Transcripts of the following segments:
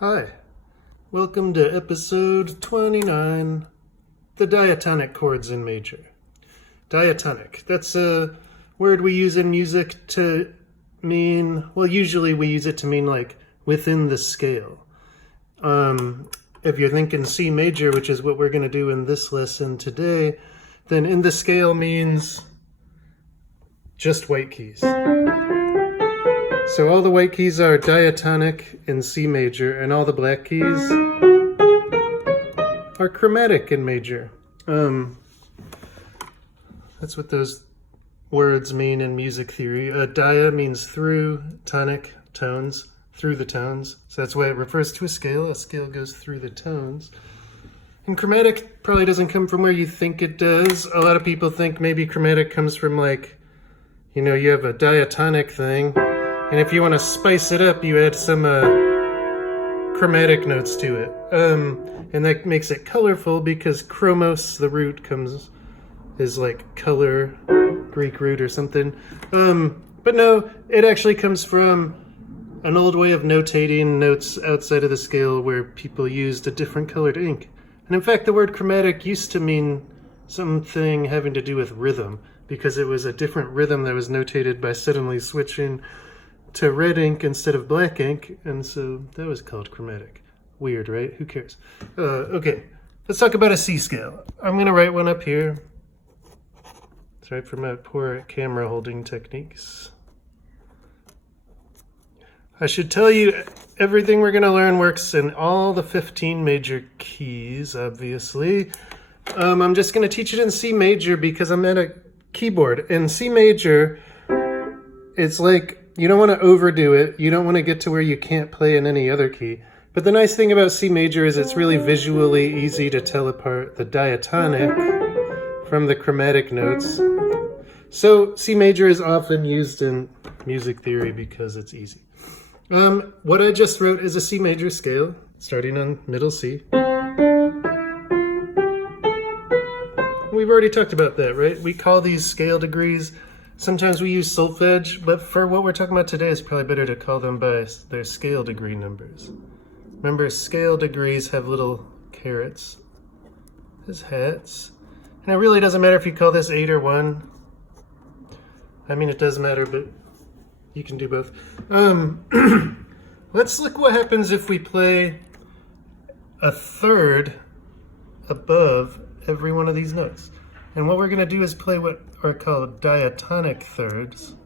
Hi, welcome to episode 29, the diatonic chords in major. Diatonic, that's a word we use in music to mean, well, usually we use it to mean like within the scale. If you're thinking C major, which is what we're going to do in this lesson today, then in the scale means just white keys. So all the white keys are diatonic in C major, and all the black keys are chromatic in major. That's what those words mean in music theory. Dia means through, tonic, tones, through the tones. So that's why it refers to a scale. A scale goes through the tones. And chromatic probably doesn't come from where you think it does. A lot of people think maybe chromatic comes from like, you know, you have a diatonic thing, and if you want to spice it up, you add some chromatic notes to it. And that makes it colorful because chromos, the root, is like color, Greek root or something. But no, it actually comes from an old way of notating notes outside of the scale where people used a different colored ink. And in fact, the word chromatic used to mean something having to do with rhythm, because it was a different rhythm that was notated by suddenly switching to red ink instead of black ink, and so that was called chromatic. Weird, right? Who cares? Okay, let's talk about a C scale. I'm going to write one up here. Sorry for my poor camera holding techniques. I should tell you, everything we're going to learn works in all the 15 major keys, obviously. I'm just going to teach it in C major because I'm at a keyboard. In C major, it's like you don't want to overdo it. You don't want to get to where you can't play in any other key. But the nice thing about C major is it's really visually easy to tell apart the diatonic from the chromatic notes. So C major is often used in music theory because it's easy. What I just wrote is a C major scale, starting on middle C. We've already talked about that, right? We call these scale degrees. Sometimes we use solfege, but for what we're talking about today, it's probably better to call them by their scale degree numbers. Remember, scale degrees have little carets as hats. And it really doesn't matter if you call this 8 or 1. I mean, it does matter, but you can do both. Let's look what happens if we play a third above every one of these notes. And what we're going to do is play what are called diatonic thirds.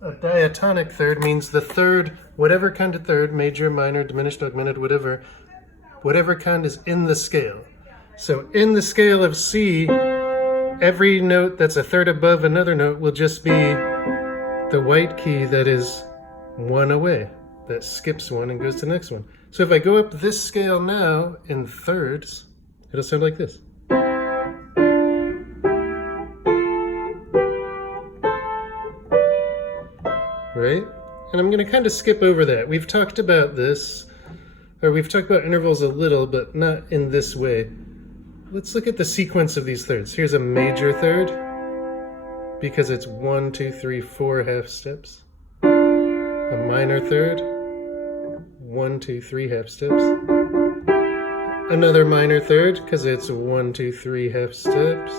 A diatonic third means the third, whatever kind of third, major, minor, diminished, augmented, whatever kind is in the scale. So in the scale of C, every note that's a third above another note will just be the white key that is one away, that skips one and goes to the next one. So if I go up this scale now in thirds, it'll sound like this. Right? And I'm going to kind of skip over that. We've talked about this, or we've talked about intervals a little, but not in this way. Let's look at the sequence of these thirds. Here's a major third, because it's 1, 2, 3, 4 half steps. A minor third, 1, 2, 3 half steps. Another minor third, because it's 1, 2, 3 half steps.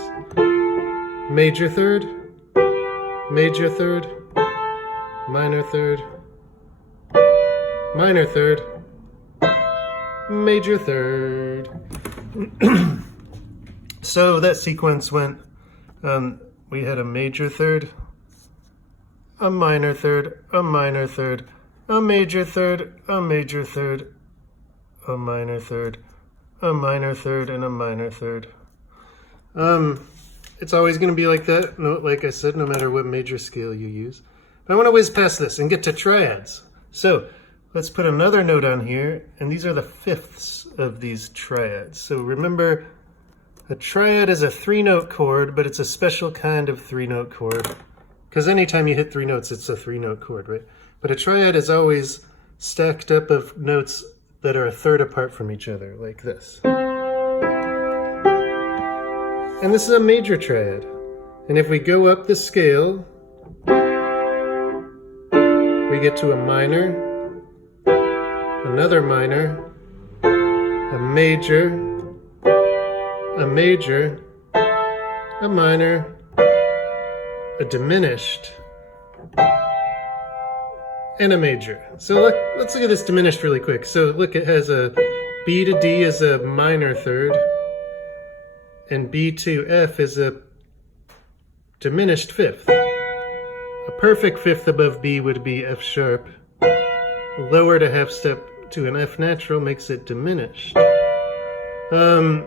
Major third, minor third, minor third, major third. So that sequence went, we had a major third, a minor third, a minor third, a major third, a major third, a minor third, a minor third, and a minor third. It's always going to be like that, like I said, no matter what major scale you use. But I want to whiz past this and get to triads. So let's put another note on here, and these are the fifths of these triads. So remember, a triad is a 3-note chord, but it's a special kind of 3-note chord. Because anytime you hit 3 notes, it's a 3-note chord, right? But a triad is always stacked up of notes that are a third apart from each other, like this. And this is a major triad. And if we go up the scale, we get to a minor, another minor, a major, a major, a minor, a diminished, and a major. So let's look at this diminished really quick. So look, it has a B to D is a minor third, and B to F is a diminished fifth. A perfect fifth above B would be F sharp. Lowered a half step to an F natural makes it diminished. And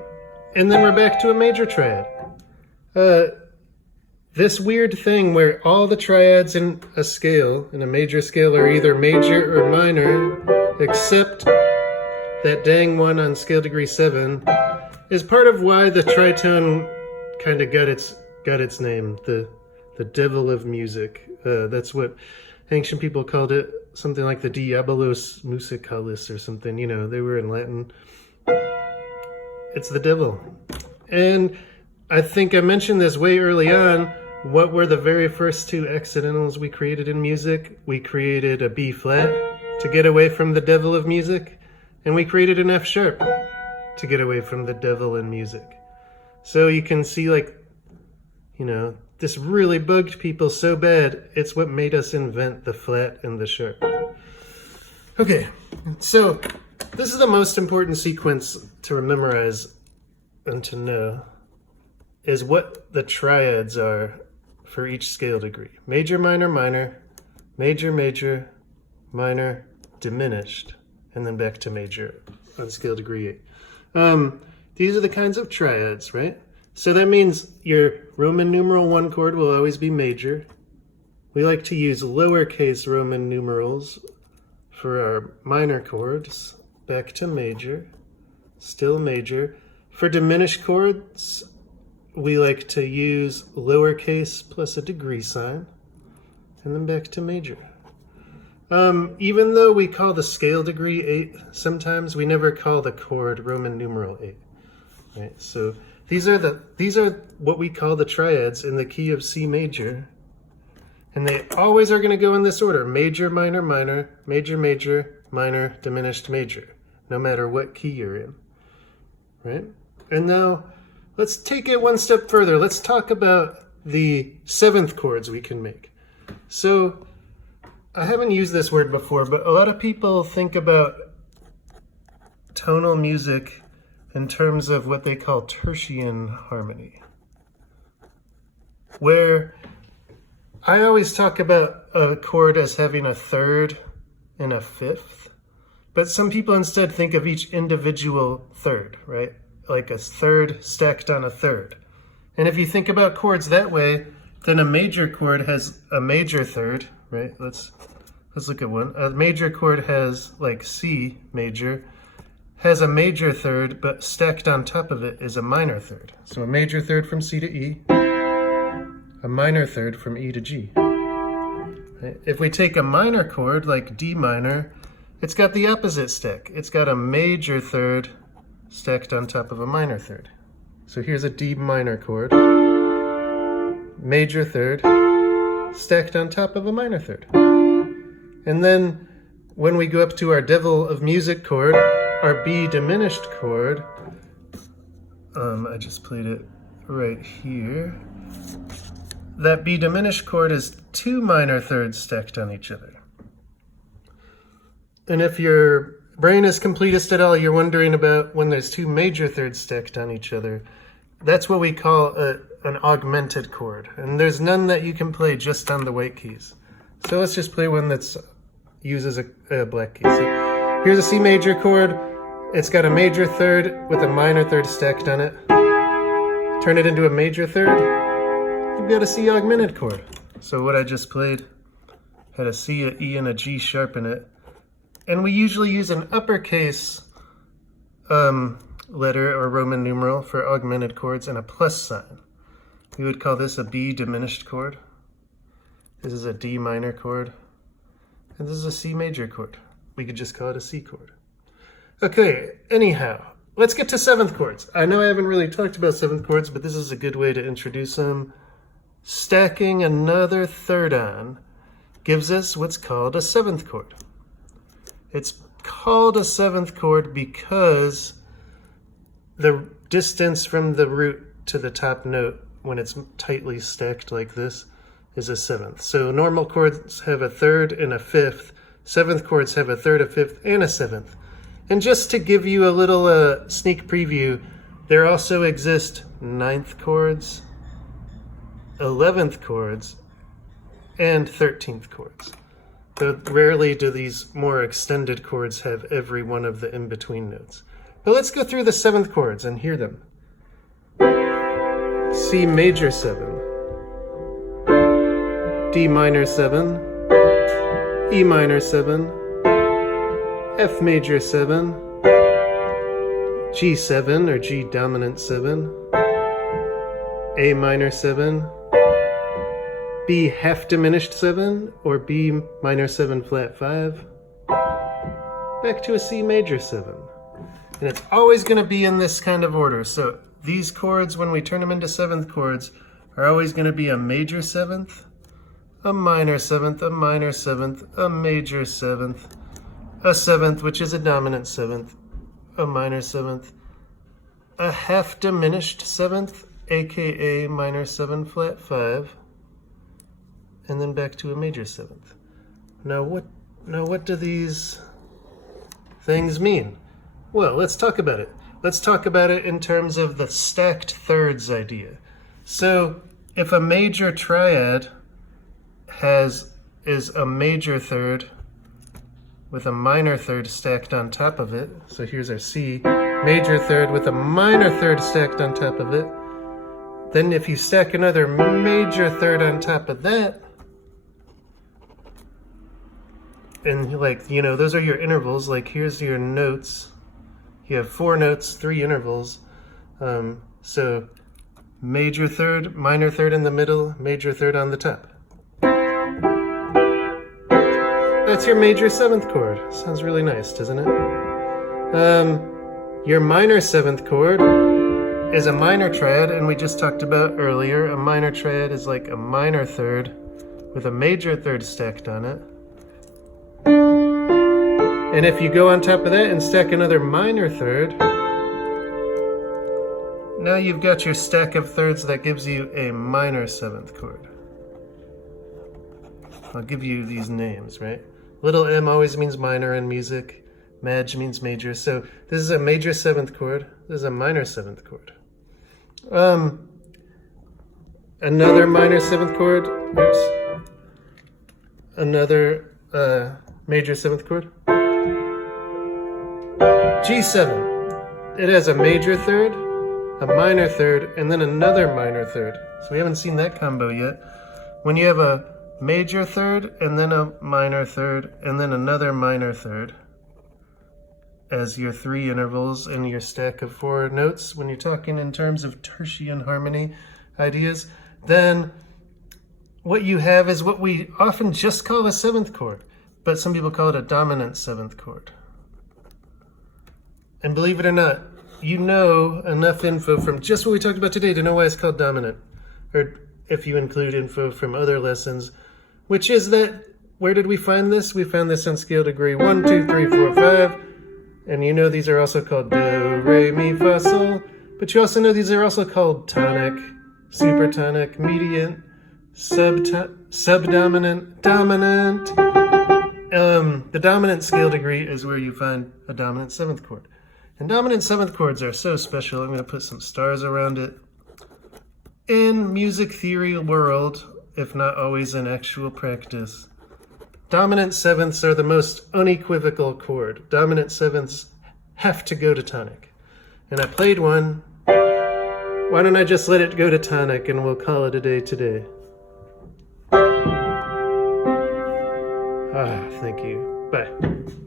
then we're back to a major triad. This weird thing where all the triads in a scale, in a major scale, are either major or minor, except that dang one on scale degree 7, is part of why the tritone kind of got its name, the devil of music. That's what ancient people called it, something like the Diabolos Musicalis or something. You know, they were in Latin. It's the devil. And I think I mentioned this way early on. What were the very first two accidentals we created in music? We created a B flat to get away from the devil of music, and we created an F sharp to get away from the devil in music. So you can see, like, you know, this really bugged people so bad, it's what made us invent the flat and the sharp. Okay, so this is the most important sequence to memorize and to know, is what the triads are for each scale degree. Major, minor, minor, major, major, minor, diminished, and then back to major on scale degree 8. These are the kinds of triads, right? So that means your Roman numeral 1 chord will always be major. We like to use lowercase Roman numerals for our minor chords. Back to major, still major. For diminished chords, we like to use lowercase plus a degree sign, and then back to major. Even though we call the scale degree 8, sometimes we never call the chord Roman numeral 8. Right? So these are what we call the triads in the key of C major, and they always are going to go in this order: major, minor, minor, major, major, minor, diminished, major, no matter what key you're in. Right? And now let's take it one step further. Let's talk about the 7th chords we can make. So I haven't used this word before, but a lot of people think about tonal music in terms of what they call tertian harmony, where I always talk about a chord as having a third and a fifth, but some people instead think of each individual third, right? Like a third stacked on a third. And if you think about chords that way, then a major chord has a major third, right? Let's look at one. A major chord has, like C major, has a major third, but stacked on top of it is a minor third. So a major third from C to E, a minor third from E to G. Right? If we take a minor chord like D minor, it's got the opposite stack. It's got a major third stacked on top of a minor third. So here's a D minor chord, major third, stacked on top of a minor third. And then when we go up to our devil of music chord, our B diminished chord, I just played it right here. That B diminished chord is 2 minor thirds stacked on each other. And if your brain is completist at all, you're wondering about when there's 2 major thirds stacked on each other. That's what we call an augmented chord. And there's none that you can play just on the white keys. So let's just play one that uses a black key. So here's a C major chord. It's got a major third with a minor third stacked on it. Turn it into a major third, you've got a C augmented chord. So what I just played had a C, a E, and a G sharp in it. And we usually use an uppercase letter or Roman numeral for augmented chords and a plus sign. We would call this a B diminished chord. This is a D minor chord. And this is a C major chord. We could just call it a C chord. Okay, anyhow, let's get to 7th chords. I know I haven't really talked about 7th chords, but this is a good way to introduce them. Stacking another third on. gives us what's called a seventh chord. It's called a seventh chord because the distance from the root to the top note when it's tightly stacked like this is a seventh. So normal chords have a third and a fifth. Seventh chords have a third, a fifth, and a seventh. And just to give you a little sneak preview, there also exist ninth chords, 11th chords, and 13th chords. But rarely do these more extended chords have every one of the in-between notes. But let's go through the seventh chords and hear them. C major 7, D minor 7, E minor 7, F major 7, G7 or G dominant 7, A minor 7, B half diminished 7 or B minor 7 flat 5, back to a C major 7. And it's always going to be in this kind of order. So these chords, when we turn them into seventh chords, are always going to be a major seventh, a minor seventh, a minor seventh, a major seventh, a seventh, which is a dominant seventh, a minor seventh, a half diminished seventh, aka minor 7 flat 5, and then back to a major seventh. Now what do these things mean? Well, let's talk about it. Let's talk about it in terms of the stacked thirds idea. So if a major triad is a major third with a minor third stacked on top of it, so here's our C, major third with a minor third stacked on top of it, then if you stack another major third on top of that, and like, you know, those are your intervals, like here's your notes. You have 4 notes, 3 intervals. So major third, minor third in the middle, major third on the top. That's your major seventh chord. Sounds really nice, doesn't it? Your minor seventh chord is a minor triad, and we just talked about earlier, a minor triad is like a minor third with a major third stacked on it. And if you go on top of that and stack another minor third, now you've got your stack of thirds that gives you a minor seventh chord. I'll give you these names, right? Little m always means minor in music. Maj means major. So this is a major seventh chord. This is a minor seventh chord. Another minor seventh chord. Oops. Another major seventh chord. G7. It has a major third, a minor third, and then another minor third. So we haven't seen that combo yet. When you have a major third, and then a minor third, and then another minor third as your 3 intervals in your stack of 4 notes, when you're talking in terms of tertian harmony ideas, then what you have is what we often just call a seventh chord, but some people call it a dominant seventh chord. And believe it or not, you know enough info from just what we talked about today to know why it's called dominant. Or if you include info from other lessons, which is that, where did we find this? We found this on scale degree 1, 2, 3, 4, 5. And you know these are also called do, re, mi, fa, sol. But you also know these are also called tonic, supertonic, mediant, subdominant, dominant. The dominant scale degree is where you find a dominant seventh chord. And dominant seventh chords are so special. I'm going to put some stars around it. In music theory world, if not always in actual practice, dominant sevenths are the most unequivocal chord. Dominant sevenths have to go to tonic. And I played one. Why don't I just let it go to tonic and we'll call it a day today. Thank you. Bye.